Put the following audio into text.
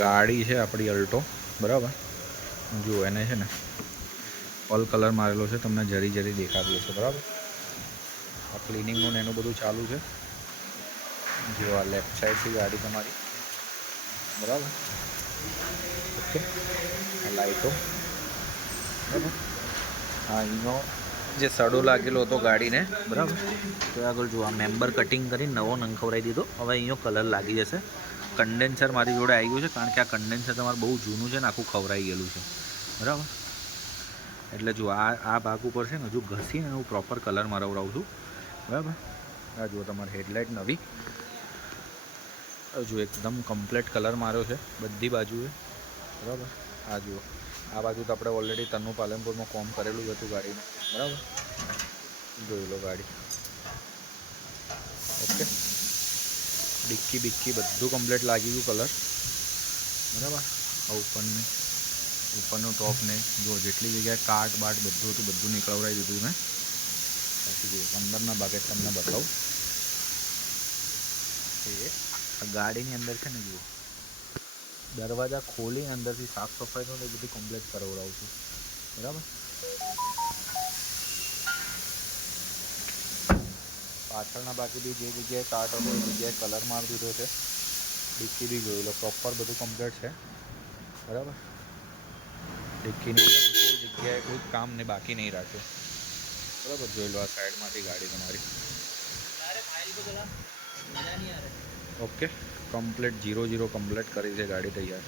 ગાડી છે આપણી અલ્ટો, બરાબર. જુઓ એને છે ને ઓલ કલર મારેલો છે, તમને જરી જરી દેખાતી હશે, બરાબર. આ ક્લિનિંગનું ને એનું બધું ચાલુ છે. જો આ લેફ્ટ સાઈડથી ગાડી તમારી, બરાબર. ઓકે, લાઈટો, બરાબર. હા, અહીંનો જે સડો લાગેલો હતો ગાડીને, બરાબર, તો આગળ જો આ મેમ્બર કટિંગ કરીને નવો નંખવરાઈ દીધો. હવે અહીંનો કલર લાગી જશે. કન્ડેન્સર મારી જોડે આવી ગયું છે, કારણ કે આ કન્ડેન્સર તમારે બહુ જૂનું છે ને આખું ખવરાઈ ગયેલું છે, બરાબર. એટલે જો આ ભાગ ઉપર છે ને હજુ ઘસીને હું પ્રોપર કલર મરવડાવું છું, બરાબર. આ જુઓ તમારી હેડલાઇટ નવી, હજુ એકદમ કમ્પ્લીટ કલર માર્યો છે બધી બાજુએ, બરાબર. આ જુઓ આ બાજુ તો આપણે ઓલરેડી તન્નુ પાલનપુરમાં કોમ કરેલું જ હતું ગાડીનું, બરાબર. જોઈ લો ગાડી, ઓકે. ડિક્કી બિક્કી બધું કમ્પ્લીટ લાગી ગયું કલર, બરાબર. આ ઉપરનું ટોપ ને જો જેટલી જગ્યાએ કાટ બાટ બધું હતું બધું નીકળવડાવી દીધું મેં. પછી જો અંદરના ભાગે તમને બતાવું, એ આ ગાડીની અંદર છે ને જુઓ દરવાજા ખોલી અંદરથી સાફ સફાઈનું ને બધું કમ્પ્લીટ કરાવડાવું છું, બરાબર. પાછળના બાકી બી જે જગ્યાએ કાટ હતો એ જગ્યાએ કલર મારી દીધો છે. ડિક્કી બી જોઈ લો પ્રોપર બધું કમ્પ્લીટ છે, બરાબર. ડિક્કીની અંદર કોઈ જગ્યાએ કોઈ કામ ને બાકી નહીં રાખ્યું, બરાબર. જોઈ લો આ સાઈડમાંથી ગાડી તમારી, ઓકે. કમ્પ્લીટ 0-0 કમ્પ્લીટ કરી છે ગાડી તૈયાર.